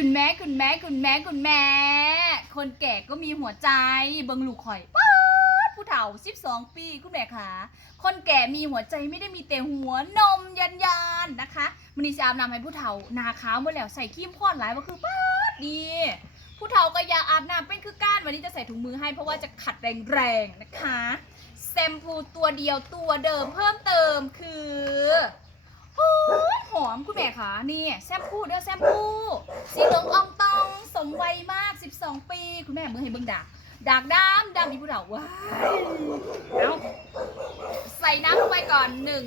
คุณแม่คุณแม่คุณแม่คุณแม่ คนแก่ก็มีหัวใจเบิงลูกข่อยป๊าดผู้เฒ่า12ปีคุณแม่คะคนแก่มีหัวใจไม่ได้มีแต่หัวนมยันยันนะคะมันนี้จะอาบน้ำให้ผู้เฒ่านาขาวหมดแล้วใส่ครีมพ่อนหลายว่าคือป๊าดดีผู้เฒ่าก็อยาอาบน้ำเป็นคือก้านวันนี้จะใส่ถุงมือให้เพราะว่าจะขัดแรงๆนะคะแซมพูตัวเดียวตัวเดิมเพิ่มเติมคือหอมหอมคุณแม่คะนี่แซมพูเด้อแซมพู สีเหลืองอองตอง สมวัยมาก 12 ปี คุณแม่มือให้เบิ่งดากดากดำดำมีผู้เฒ่าว้ายเอาใส่น้ำลงไปก่อนหนึ่ง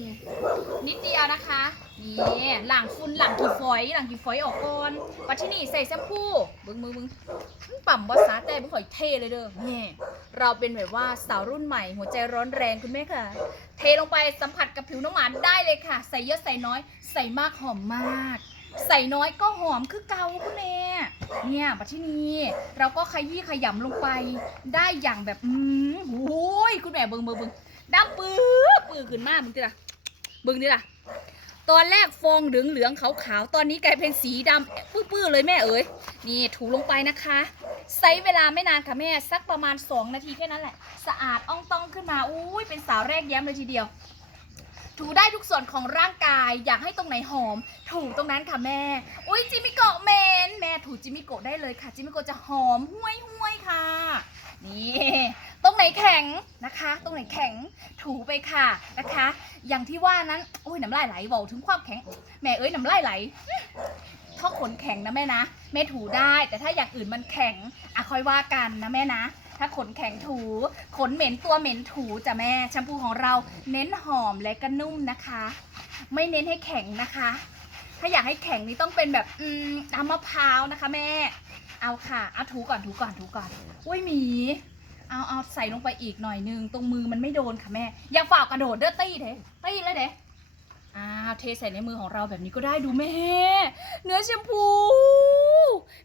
นิดเดียวนะคะนี่หลังฝุ่นหลังกี่ฝอยหลังกี่ฝอยออกก่อนปัที่นี่ใส่แชมพูเบิ้งมือมึงปั่มบอสาแต่เบิ้งข่อยเท่เลยเด้อนี่เราเป็นแบบว่าสาวรุ่นใหม่หัวใจร้อนแรงคุณแม่ค่ะ เทลงไปสัมผัสกับผิวน้องหมาได้เลยค่ะ ใส่เยอะใส่น้อย ใส่มากหอมมาก ใส่น้อยก็หอมคือเกาคุณแม่เนี่ยปัที่นี่เราก็ขยี้ขยำลงไป ได้อย่างแบบอืมโอ้ยคุณแม่เบิงเบิงเบิงดำปื้อปื้อขึ้นมากมึงดิล่ะเบิ้งดิล่ะตอนแรกฟองเหลืองเหลืองๆขาวตอนนี้กลายเป็นสีดำปื้อๆเลยแม่เอ๋ยนี่ถูลงไปนะคะใช้เวลาไม่นานค่ะแม่สักประมาณ 2 นาทีแค่นั้นแหละ สะอาดอ่องต้องขึ้นมาอุ้ยเป็นสาวแรกแย้มเลยทีเดียว ถูได้ทุกส่วนของร่างกาย อยากให้ตรงไหนหอม ถูตรงนั้นค่ะแม่ อุ้ยจิมิโกะเมน แม่ถูจิมิโกะได้เลยค่ะ จิมิโกะจะหอมห้วยห้วยค่ะ นี่ตรงไหนแข็งนะคะ ตรงไหนแข็งถูไปค่ะนะคะ อย่างที่ว่านั้นโอ้ยน้ำลายไหลบอกถึงความแข็ง แม่เอ้ยน้ำลายไหลถ้าขนแข็งนะแม่นะแม่ถูได้ แต่ถ้าอย่างอื่นมันแข็งอะค่อยว่ากันนะแม่นะ ถ้าขนแข็งถู ขนเหม็นตัวเหม็นถูจ้ะแม่ แชมพูของเราเน้นหอมและก็นุ่มนะคะ ไม่เน้นให้แข็งนะคะ ถ้าอยากให้แข็งนี่ต้องเป็นแบบอืมน้ำมะพร้าวนะคะแม่ เอาค่ะ เอาถูก่อนถูก่อนถูก่อน อุ้ยหมี เอาเอาใส่ลงไปอีกหน่อยนึง ตรงมือมันไม่โดนค่ะแม่ อย่าฝ่ากระโดดเด้อตี้เด้ตี้เลยเด้อ้าวเทใส่ในมือของเราแบบนี้ก็ได้ดูแม่ เนื้อแชมพู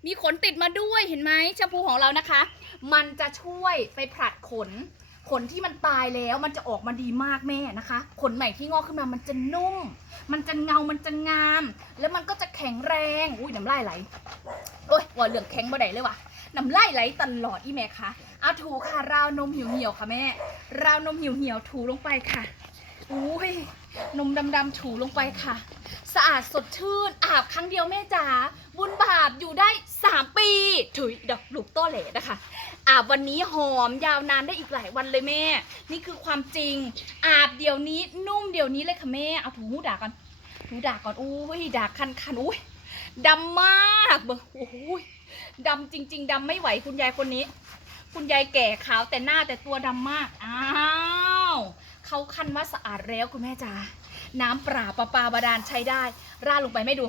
มีขนติดมาด้วยเห็นไหมแชมพูของเรานะคะ มันจะช่วยไปผลัดขน ขนที่มันตายแล้วมันจะออกมาดีมากแม่นะคะ ขนใหม่ที่งอกขึ้นมามันจะนุ่ม มันจะเงา มันจะงาม แล้วมันก็จะแข็งแรง อุ้ยน้ำลายไหล โอ้ยว่าเหลืองแข็งบ่ได้เลยว่ะน้ำลายไหลตลอดอีแม่คะเอาถูค่ะราวนมเหี่ยวเหี่ยวค่ะแม่ ราวนมเหี่ยวเหี่ยวถูลงไปค่ะอุ้ยนมดำๆถูลงไปค่ะ สะอาดสดชื่นอาบครั้งเดียวแม่จ๋าบุญบาปอยู่ได้ 3 ปีถุยดอกลูกโต้เหลนะคะ อาบวันนี้หอมยาวนานได้อีกหลายวันเลยแม่ นี่คือความจริง อาบเดี๋ยวนี้นุ่มเดี๋ยวนี้เลยค่ะแม่เอาถูหูด่าก่อนถูด่าก่อนอุ้ยด่าคันคันๆอุ้ยดำมากเบอร์โอ้ยดำจริง ๆดำไม่ไหวคุณยายคนนี้ คุณยายแก่ขาวแต่หน้าแต่ตัวดำมากอ้าวเขาคันว่าสะอาดแล้วคุณแม่จ๋าน้ำปลาประปาบาดาลใช้ได้ ราดลงไปไม่ดู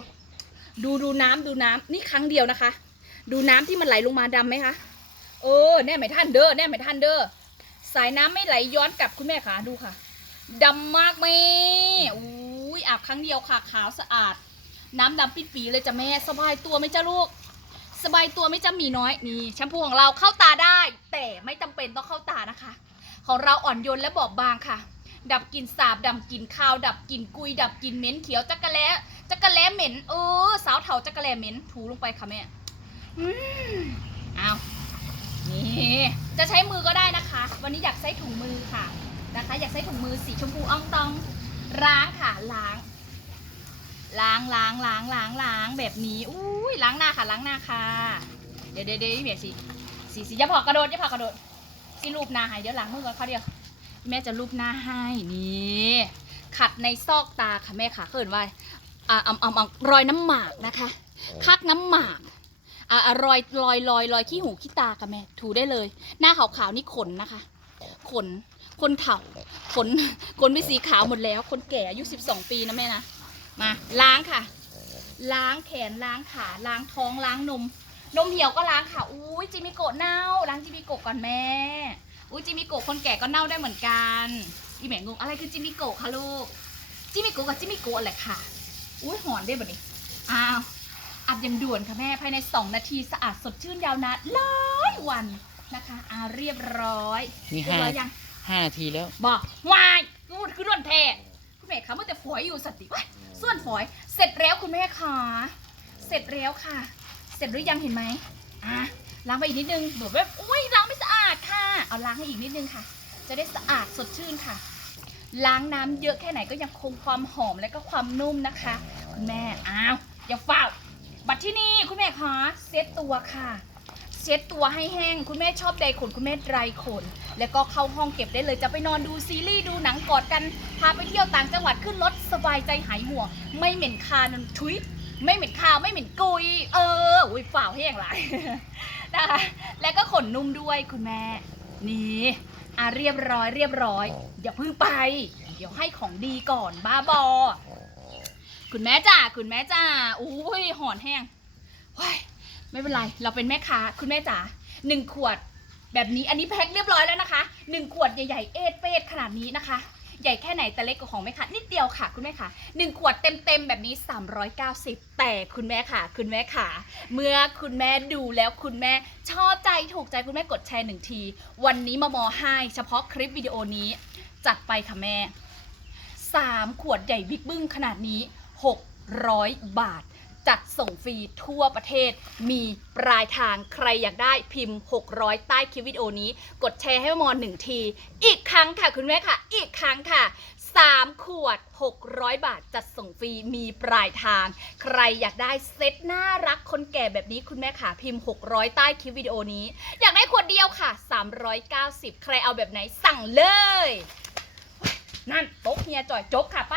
ดูดูน้ำดูน้ำนี่ครั้งเดียวนะคะ ดูน้ำที่มันไหลลงมาดำไหมคะเออแน่ไม่ท่านเด้อแน่ไม่ท่านเด้อสายน้ำไม่ไหลย้อนกลับคุณแม่ขาดูค่ะดำมากไหมอุ้ยอาบครั้งเดียวค่ะ ขาวสะอาด น้ำดำปิดปีเลยจ้ะแม่สบายตัวไหมจ้าลูก สบายตัวไม่จ้ามีน้อยนี่แชมพูของเราเข้าตาได้ แต่ไม่จำเป็นต้องเข้าตานะคะ ของเราอ่อนโยนและบอบบางค่ะ ดับกลิ่นสาบดับกลิ่นคาว ดับกลิ่นกุย ดับกลิ่นเหม็นเขียวจักระแล้จักระแล้เหม็นเออสาวเถาจักระแล้เหม็นถูลงไปค่ะแม่อืมเอานี่จะใช้มือก็ได้นะคะ วันนี้อยากใช้ถุงมือค่ะนะคะ อยากใช้ถุงมือสีชมพูอ่องตองล้างค่ะล้างล้างล้างล้างล้างล้างแบบนี้อุ้ยล้างหน้าค่ะล้างหน้าค่ะ เดี๋ยวเดี๋ยวเดี๋ยวเดี๋ยวสิสีสีอย่าพอกระโดดอย่าพอกระโดดสิรูปหน้าให้เดี๋ยวล้างมือก่อนเขาเดียว แม่จะรูปหน้าให้นี่ขัดในซอกตาค่ะแม่ค่ะเขินไว้อ่าอ่าอ่าอ่ารอยน้ำหมากนะคะพักน้ำหมากอ่าอ่ารอยรอยรอยรอยขี้หูขี้ตาค่ะแม่ถูได้เลย หน้าขาวๆนี่ขนนะคะ ขนคนเฒ่าขนขนเป็นสีขาวหมดแล้ว คนแก่อายุ12 ปีนะแม่นะมาล้างค่ะ ล้างแขนล้างขาล้างท้องล้างนม นมเหี่ยวก็ล้างค่ะอุ้ยจิมิโกะเน่าล้างจิมิโกะก่อนแม่ อุ้ยจิมิโกะคนแก่ก็เน่าได้เหมือนกันอีแหม่งงอะไรคือจิมิโกะคะลูกจิมิโกะกับจิมิโกะแหละค่ะอุ้ยหอนได้แบบนี้อ้าวอัดยังด่วนค่ะแม่ภายใน 2 นาทีสะอาดสดชื่นยาวนานหลายวันนะคะอ่าเรียบร้อยนี่เรียบห้าร้อยยังห้านาทีแล้วบอกวายกูดคือร่วนแท้คุณแม่คะเมื่อแต่ฝอยอยู่สติว้ายส่วนฝอย เสร็จแล้วคุณแม่คะเสร็จแล้วค่ะ เสร็จหรือยังเห็นไหมอะล้างไปอีกนิดนึงแบบแบบอุ้ยล้าง เอาล้างให้อีกนิดนึงค่ะ จะได้สะอาดสดชื่นค่ะ ล้างน้ำเยอะแค่ไหนก็ยังคงความหอมและก็ความนุ่มนะคะ คุณแม่อ้าวอย่าเฝ้าบัดที่นี่คุณแม่คะเซ็ตตัวค่ะ เช็ดตัวให้แห้ง คุณแม่ชอบใดขนคุณแม่ไดรขน แล้วก็เข้าห้องเก็บได้เลยจะไปนอนดูซีรีส์ดูหนังกอดกันพาไปเที่ยวต่างจังหวัดขึ้นรถสบายใจหายห่วงไม่เหม็นคานันทุยไม่เหม็นคาวไม่เหม็นกุย เอออุ้ยฝ่าวแห้งหลายนะคะ แล้วก็ขนนุ่มด้วยคุณแม่ นี่อะเรียบร้อยเรียบร้อยอย่าเพิ่งไป เดี๋ยวให้ของดีก่อนบ้าบอ คุณแม่จ้าคุณแม่จ้าอุ้ยหอนแห้งเฮ้ยไม่เป็นไร เราเป็นแม่ค้าคุณแม่จ๋าหนึ่งขวดแบบนี้อันนี้แพ็คเรียบร้อยแล้วนะคะหนึ่งขวดใหญ่ๆ เอดเปดขนาดนี้นะคะ ใหญ่แค่ไหนแต่เล็กกว่าของแม่ค่ะนิดเดียวค่ะคุณแม่ค่ะหนึ่งขวดเต็มๆแบบนี้ 390 แต่คุณแม่ค่ะ คุณแม่ค่ะ เมื่อคุณแม่ดูแล้วคุณแม่ชอบใจถูกใจคุณแม่กดแชร์หนึ่งที วันนี้มามอให้เฉพาะคลิปวิดีโอนี้ จัดไปค่ะแม่ 3 ขวดใหญ่บิ๊กบึ้งขนาดนี้ 600 บาท จัดส่งฟรีทั่วประเทศ มีปลายทางใครอยากได้พิมพ์ 600 ใต้คลิปวิดีโอนี้ กดแชร์ให้มอนหนึ่งที อีกครั้งค่ะคุณแม่ค่ะ อีกครั้งค่ะ 3 ขวด 600 บาทจัดส่งฟรีมีปลายทาง ใครอยากได้เซ็ตน่ารักคนแก่แบบนี้คุณแม่ค่ะพิมพ์ 600 ใต้คลิปวิดีโอนี้ อยากได้ขวดเดียวค่ะ 390 ใครเอาแบบไหนสั่งเลย นั่นโต๊ะเฮียจ่อยจบค่ะไป